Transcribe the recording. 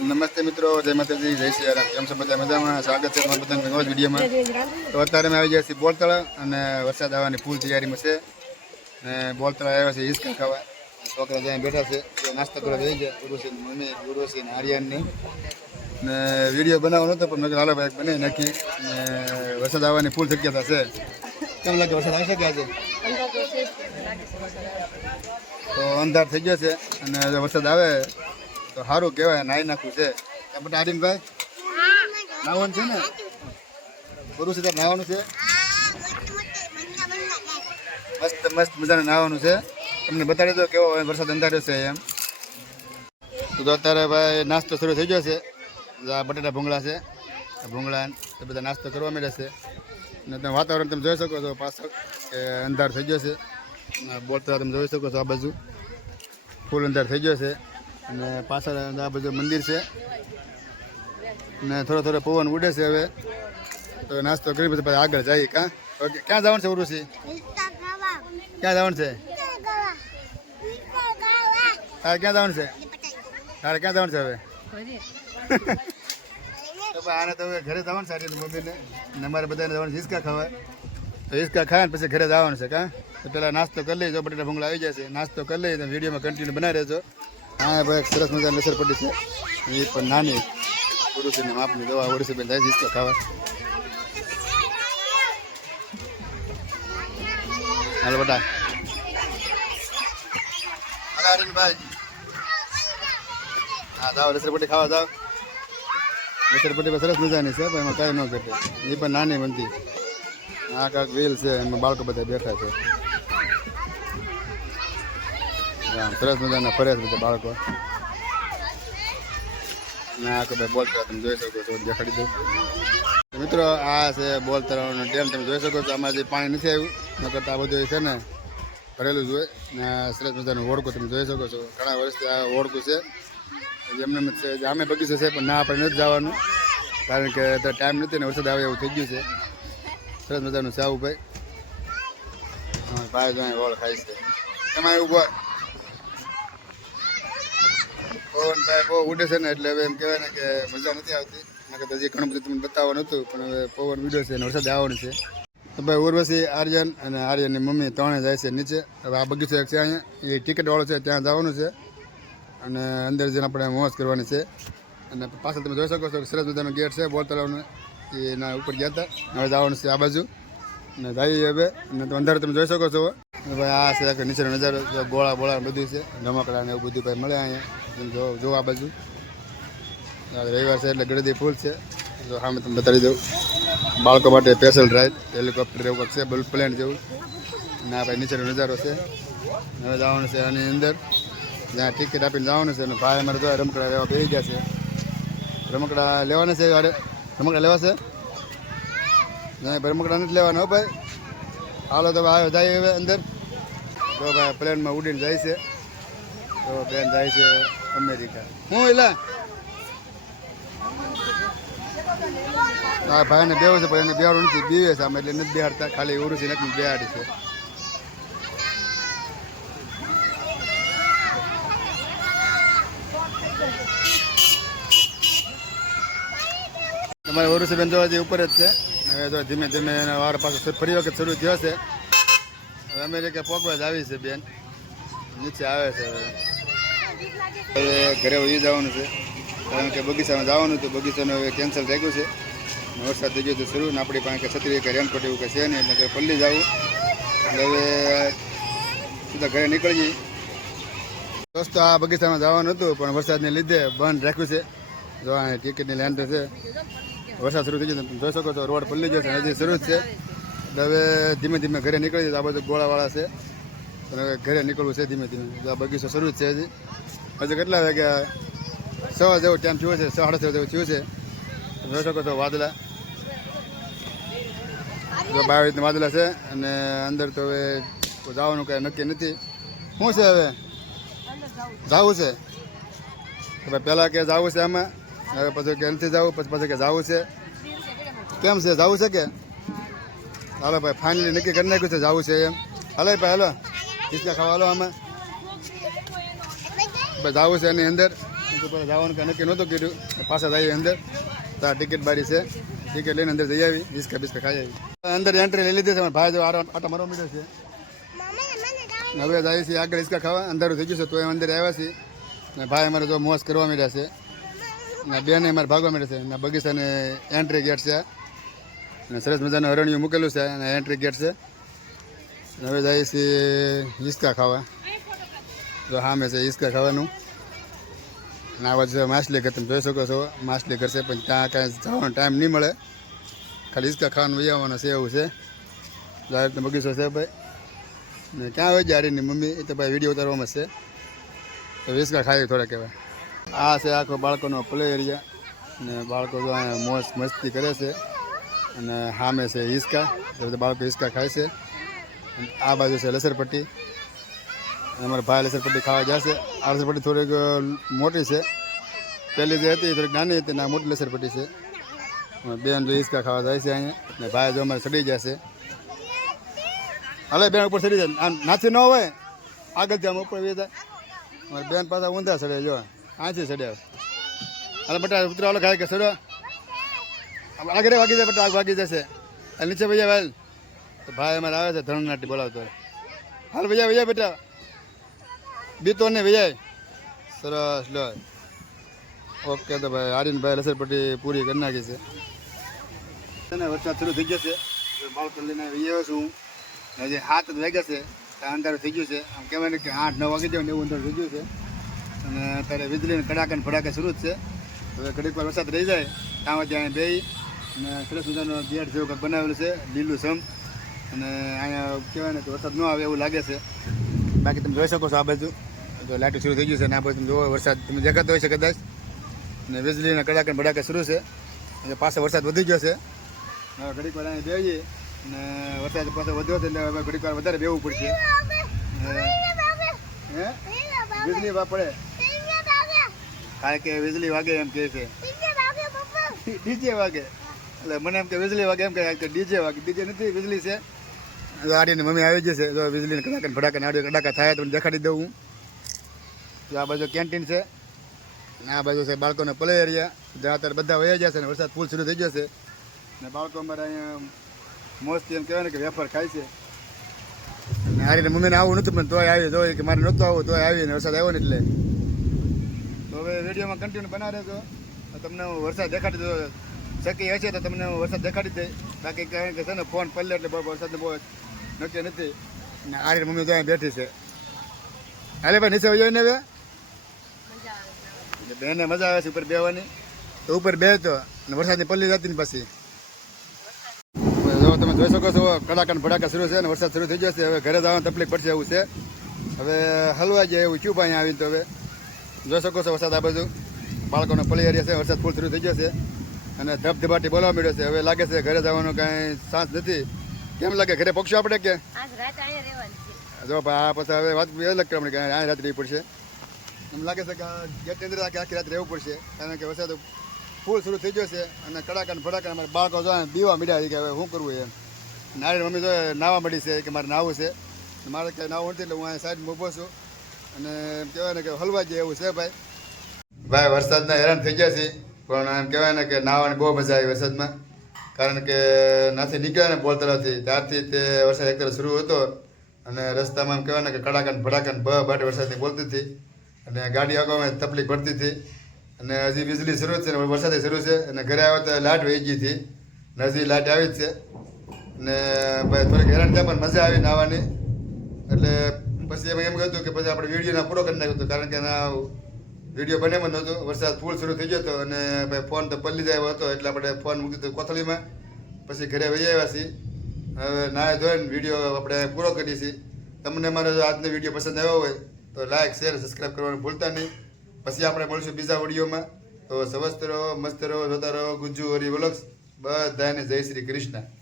નમસ્તે મિત્રો, જય માતાજી, જય શ્રી રામ. કેમ છો બધા? મજામાં? સ્વાગત છે તમારા બધાનું નવા વિડીયોમાં. તો અત્યારે અમે આવી ગયા છીએ બોલતળા અને વરસાદ આવવાની ફૂલ તૈયારીમાં છે. અને બોલતળા આવ્યા છે હિંચકા ખાવા. છોકરા જ્યાં બેઠા છે એ નાસ્તો કરવા જઈ ગયા. ઉર્વશી મમ્મી, ઉર્વશી ને આર્યનની. ને વિડીયો બનાવવાનો હતો પણ મેં હાલો ભાઈ બનાવી નાખી. ને વરસાદ આવવાની ફૂલ શક્યતા છે. કેમ લાગે વરસાદ આવશે કે આજે? તો અંધાર થઈ ગયો છે અને જો વરસાદ આવે તો સારું કહેવાય. નાહી નાખવું છે બધા. આર્યનભાઈ નાહવાનું છે ને? પૂરું છે ત્યારે નાહવાનું છે. મસ્ત મસ્ત મજાને નાહવાનું છે. તમને બતાડી દો કેવો વરસાદ અંધાર્યો છે એમ. તો અત્યારે ભાઈ નાસ્તો શરૂ થઈ ગયો છે. આ બટાટા ભૂંગળા છે, ભૂંગળા એ બધા નાસ્તો કરવા માંડ્યા છે. અને તમે વાતાવરણ તમે જોઈ શકો છો પાછળ કે અંધાર થઈ ગયો છે. બોલતળા તમે જોઈ શકો છો, આ બાજુ ફૂલ અંધાર થઈ ગયો છે. અને પાછળ આ બધું મંદિર છે ને થોડો થોડો પવન ઉડે છે. હવે તો નાસ્તો કરી પછી આગળ જઈએ. કાં ઓકે, ક્યાં જવાનું છે ઉર્વશી? ક્યાં જવાનું છે? તારે ક્યાં જવાનું છે? તારે ક્યાં જવાનું છે હવે? તો આને તો હવે ઘરે જવાનું છે આર્યન મમ્મીને. ને અમારે બધાને જવાનું હિંચકા ખાવા. તો હિંચકા ખાય ને પછી ઘરે જવાનું છે. કાં તો પેલા નાસ્તો કરી લઈજો. બટાટા ભૂંગળા આવી જશે. નાસ્તો કરી લઈએ તો વિડીયોમાં કન્ટિન્યુ બનાવી રહેજો. હા ભાઈ, સરસ મજાની લસર પડી છે. એ પણ નાની ઉર્વશીને માપની દવા. ઉર્વશી બેન જાય હિંચકા ખાવા. હાલો બટા. ભાઈ હા જાઓ, લસરપટ્ટી ખાવા જાઓ. લસરપટ્ટી સરસ મજાની છે પણ એમાં કાંઈ ન ઘટે. એ પણ નાની બનતી. આ કાંક વ્હીલ છે, એમાં બાળકો બધા બેઠા છે. સરસ મજાના ફરે છે બધા બાળકો. ના કે ભાઈ બોલતળા તમે જોઈ શકો છો, દેખાડી દઉં મિત્રો. આ છે બોલતળાનો ડેમ. તમે જોઈ શકો છો. આમાં જે પાણી નથી આવ્યું ન કરતાં આ બધું છે ને ભરેલું જ હોય. ને સરસ મજાનું ઓળખું તમે જોઈ શકો છો. ઘણા વર્ષથી આ ઓળખું છે. એમને છે આમે બગીચો છે પણ ના આપણે નથી જવાનું કારણ કે અત્યારે ટાઈમ નથી ને વરસાદ આવે એવું થઈ ગયું છે. સરસ મજાનું છે આવું ભાઈ. હા ભાઈ જો ઓળ ખાય છે. એમાં એવું પવન ભાઈ બહુ ઉડે છે ને એટલે હવે એમ કહેવાય ને કે મજા નથી આવતી. નકર હજી ઘણું બધું તમને બતાવવાનું હતું પણ હવે પવન ઉડ્યો છે અને વરસાદ આવવાનું છે. તો ભાઈ ઉર્વશી, આર્યન અને આર્યનની મમ્મી ત્રણે જાય છે નીચે. હવે આ બગીચો એક છે અહીંયા, એ ટિકિટવાળો છે, ત્યાં જવાનું છે. અને અંદર જઈને આપણે મોજ કરવાની છે. અને પાછળ તમે જોઈ શકો છો સરસ મજાનો ગેટ છે બોલતળાવનો. એના ઉપર ગયા હતા. હવે જવાનું છે આ બાજુ અને જઈએ હવે. અને તો અંદર તમે જોઈ શકો છો ભાઈ. આ છે આખો નીચેનો નજારો. ગોળા બોળા બધું છે, રમકડા ને એવું બધું ભાઈ મળે અહીંયા. જો આ બાજુ રવિવાર છે એટલે ગળદી ફૂલ છે. જો સામે તમે બતાવી દઉં. બાળકો માટે સ્પેશિયલ રાઈડ, હેલિકોપ્ટર એવું કંઈક છે, બલ્બ પ્લેન જેવું. ના ભાઈ નીચેનો નજારો છે. હવે જવાનું છે આની અંદર, જ્યાં ટિકિટ આપીને જવાનું છે. અને ભાઈ અમારે તો રમકડા લેવા બેસી ગયા છે. રમકડા લેવાના છે. રમકડા લેવા છે? નહીં ભાઈ, રમકડા નથી લેવાના હો ભાઈ. હાલો તો ભાઈ જાય હવે અંદર. તો ભાઈ પ્લેનમાં ઉડીને જાય છે. તો બેન જાય છે અમેરિકા. હું એલા હા ભાઈને બેવું છે પણ એને બેહાડું નથી. બીવે છે આમ એટલે નથી બેહાડતા. ખાલી ઉર્વશી નથી બેહાડી છે. તમારે ઉર્વશી બેન જોવા જે ઉપર જ છે. હવે તો ધીમે ધીમે એના વાર પાછો ફરી વખત શરૂ થયો છે. હવે અમેરિકા પહોંચવા જ આવી છે બેન. નીચે આવે છે હવે ઘરે વહી જવાનું છે કારણ કે બગીચામાં જવાનું હતું. બગીચાનું હવે કેન્સલ થઈ ગયું છે. વરસાદ થઈ ગયો તો શરૂ ને આપણી પાસે છત્રી કે રેનકોટ એવું કંઈ છે નહીં એટલે કંઈ પલ્લી જવું. એટલે હવે સીધા ઘરે નીકળી જઈએ. દોસ્તો આ બગીચામાં જવાનું હતું પણ વરસાદને લીધે બંધ રાખ્યું છે. જો આ ટિકિટની લાઈન છે. વરસાદ શરૂ થઈ ગયો તમે જોઈ શકો છો. રોડ પલ્લી ગયો છે, હજી શરૂ જ છે. એટલે હવે ધીમે ધીમે ઘરે નીકળી જઈએ. આ બધું ગોળાવાળા છે અને હવે ઘરે નીકળવું છે ધીમે ધીમે. આ બગીચો શરૂ જ છે. હજી કેટલા વાગ્યા? 6 જેવું ટાઈમ થયો છે, 6:30 જેવું થયું છે. જોઈ શકો છો વાદળા. જો 22 રીતના વાદળા છે અને અંદર તો હવે જવાનું કાંઈ નક્કી નથી. શું છે હવે જવું છે? ભાઈ પહેલાં કે જવું છે આમાં, હવે પછી કે નથી જવું, પછી કે જવું છે. કેમ છે જવું છે કે? હાલો ભાઈ ફાઇનલી નક્કી કરી નાખ્યું છે જવું છે એમ. હાલો ભાઈ હાલો હિંચકા ખાવા. હાલો આમાં ભાઈ જવું છે એની અંદર. તો પહેલાં જવાનું કાંઈ નક્કી નહોતું કર્યું, પાછા જઈએ અંદર. તો આ ટિકિટ બારી છે, ટિકિટ લઈને અંદર જઈ આવી, હિસકા બિસ્કા ખાઈ આવી. અંદર એન્ટ્રી લઈ લીધી છે, મારા ભાઈ જો આટા મારવા મીડ્યો છે. હવે જાય છે આગળ હિસકા ખાવા, અંધારું થઈ ગયું છે તો એમ અંદર આવ્યા છીએ. ને ભાઈ અમારે જો મોજ કરવા માંડ્યા છે, ને બેને અમારે ભાગવા માંડ્યા છે. ને બગીચાને એન્ટ્રી ગેટ છે, અને સરસ મજાનું અરણ્યું મૂકેલું છે, અને એન્ટ્રી ગેટ છે. હવે જાય છે હિસકા ખાવા, જો સામે છે હિસકા ખાવાનું. અને આ બાજુ માછલી ઘર તમે જોઈ શકો છો, માછલી ઘર છે, પણ ત્યાં કાંઈ જવાનો ટાઈમ નહીં મળે, ખાલી હિસકા ખાવાનું વહી આવવાનું છે એવું છે. જાહેર બગીચો છે ભાઈ. ને ક્યાં હોય જારીની મમ્મી, એ તો ભાઈ વિડીયો ઉતારવામાં છે, તો હિસકા ખાઈ થોડા કહેવાય. આ છે આખો બાળકોનો પ્લે એરિયા, ને બાળકો જો અહીંયા મોજ મસ્તી કરે છે. અને સામે છે હિસકા, બાળકો હિસકા ખાય છે. આ બાજુ છે લસરપટ્ટી, અમારા ભાઈ લસરપટ્ટી ખાવા જશે. આ લસરપટ્ટી થોડીક મોટી છે, પહેલી જે હતી થોડીક નાની હતી, ને આ મોટી લસરપટ્ટી છે. બેન જો હિસકા ખાવા જાય છે અહીંયા, ને ભાઈ જો અમારે ચડી જશે. હાલે બેન ઉપર ચડી જાય, આમ નાથી ન હોય આગળથી આમ ઉપર જાય. અમારી બેન પાછા ઊંધા ચડે, જો આથી ચડ્યા. હાલે બટા ઉતરા ઓલો ખાય કે ચડો, આગળ વાગી જાય, બટા આગ વાગી જશે. નીચે ભાઈ ભાઈ, તો ભાઈ અમારે આવે છે ધરણાટી બોલાવતો. હાલ ભૈયા બેટા, બીતો ને ભૈયા. સરસ લો, ઓકે. તો ભાઈ આર્યનભાઈ લસરપટ્ટી પૂરી કરી નાખી છે. વરસાદ શરૂ થઈ જશે, બાળકો લઈને આવ્યો છું. હજી 7 વાગ્યા છે, અંધારું થઈ ગયું છે. આમ કહેવાય ને કે 8-9 વાગી જાય ને એવું અંધારું થઈ ગયું છે. અને અત્યારે વીજળીને કડાકા ફડાકા શરૂ જ છે. હવે ઘડીક વાર વરસાદ રહી જાય ત્યાં ત્યાં બે, અને સરસ મજાનો ગેટ જેવું કંઈક બનાવેલું છે, લીલું સમ. અને અહીંયા કહેવાય ને કે વરસાદ ન આવે એવું લાગે છે. બાકી તમે જોઈ શકો છો આ બાજુ તો લાઇટ શરૂ થઈ ગયું છે, અને આ બાજુ તમે જોવો વરસાદ તમે દેખાતો હોય છે કદાચ. અને વીજળીના કડાકા ભડાકા શરૂ છે, અને પાછો વરસાદ વધી ગયો છે. હવે ઘડીક વાર અહીંયા બેસીએ, અને વરસાદ પાછો વધ્યો છે એટલે હવે ઘડીક વાર વધારે બેવું પડશે. હે વીજળી પડે, કારણ કે વીજળી વાગે એમ કહે છે, ડીજે વાગે. એટલે મને એમ કે વીજળી વાગે એમ કે ડીજે વાગે, ડીજે નથી વીજળી છે. આડીની મમ્મી આવી જશે, જો વીજળીને કડાકા ફડાકા આડી કડાકા થાય તો દેખાડી દઉં હું. તો આ બાજુ કેન્ટીન છે, અને આ બાજુ છે બાળકોનો પ્લે એરિયા, જ્યાં અત્યારે બધા વહી જશે, ને વરસાદ ફૂલ શરૂ થઈ જશે. ને બાળકો અમારે અહીંયા મોસ્ટલી એમ કહેવાય ને કે વેફર ખાય છે. અને આરીને મમ્મીને આવું નહોતું, પણ તોય આવી, જોઈએ કે મારે નહોતું આવું તોય આવીને વરસાદ આવ્યો ને એટલે. તો હવે વિડીયોમાં કન્ટિન્યુ બના રહેજો, તમને વરસાદ દેખાડી દો, શક્ય હશે તો તમને વરસાદ દેખાડી દે. બાકી કહે કે છે ને ફોન પડલે એટલે વરસાદને બહુ નક્કી નથી. અને આરી મમ્મી તો અહીંયા બેઠી છે. હાલે ભાઈ નીચે વહી ને હવે બેને મજા આવે છે ઉપર બેવાની, તો ઉપર બે તો વરસાદની પલ્લી જતી ને પછી જો તમે જોઈ શકો છો કડાકા ભડાકા શરૂ છે, અને વરસાદ શરૂ થઈ જશે. હવે ઘરે જવાનું તકલીફ પડશે એવું છે. હવે હલવા જાય એવું ક્યું અહીંયા આવીને. તો હવે જોઈ શકો છો વરસાદ આ બાજુ બાળકોનો પલ્લી એરિયા છે, વરસાદ ફૂલ શરૂ થઈ જશે, અને ધબધબાટી બોલાવા મળ્યો છે. હવે લાગે છે ઘરે જવાનું કાંઈ સાંસ નથી. કેમ લાગે ઘરે પક્ષો આપણે કે જો આ પછી હવે વાત અલગ કરવા કે આ રાત રહેવી પડશે. એમ લાગે છે કે ગેટની અંદર આખી રાત રહેવું પડશે, કારણ કે વરસાદ ફૂલ શરૂ થઈ ગયો છે. અને કડાકા ફડાકા અમારે બાળકો જો બીવા મીડ્યા કે હવે શું કરવું એમ. નારી મમ્મી જો નાવા મળી છે કે મારે નાવું છે, મારે કંઈ નાવું નથી એટલે હું અહીંયા સાઈડમાં ઊભો છું. અને એમ કહેવાય ને કે હલવા જાય એવું છે ભાઈ વરસાદના હેરાન થઈ ગયા છે, પણ એમ કહેવાય ને કે નાહવાની બહુ મજા આવી વરસાદમાં. કારણ કે નાથી નીકળ્યા ને પોલ તરફથી ત્યારથી તે વરસાદ એક તરફ શરૂ હતો, અને રસ્તામાં એમ કહેવાય ને કે કડાકા ભડાકા બાટે વરસાદની બોલતી હતી, અને ગાડી આગળમાં તકલીફ પડતી હતી. અને હજી વીજળી શરૂ છે, ને વરસાદ શરૂ છે, અને ઘરે આવ્યો તો લાઇટ વહી ગઈ હતી, ને હજી લાઇટ આવી જ છે. ને ભાઈ થોડીક હેરાન થયા, પણ મજા આવી નાહવાની. એટલે પછી એમ કહ્યું કે પછી આપણે વિડીયોના પૂરો કરી નાખ્યો હતો, કારણ કે ના વિડીયો બને પણ નહોતો, વરસાદ ફૂલ શરૂ થઈ ગયો હતો. અને ભાઈ ફોન તો પલ્લી જ આવ્યો હતો, એટલે આપણે ફોન મૂકી દીધો કોથળીમાં. પછી ઘરે વહી આવ્યા છીએ. હવે નાહી ધોઈને વિડીયો આપણે પૂરો કરીએ છીએ. તમને મારો આજનો વિડીયો પસંદ આવ્યો હોય તો લાઈક શેર સબસ્ક્રાઈબ કરવાનું ભૂલતા નહીં. પછી આપણે મળશું બીજા વિડીયોમાં. તો સ્વસ્થ રહો, મસ્ત રહો, જોતા રહો ગુજ્જુ હરી વ્લોગ્સ. બધાને જય શ્રી કૃષ્ણ.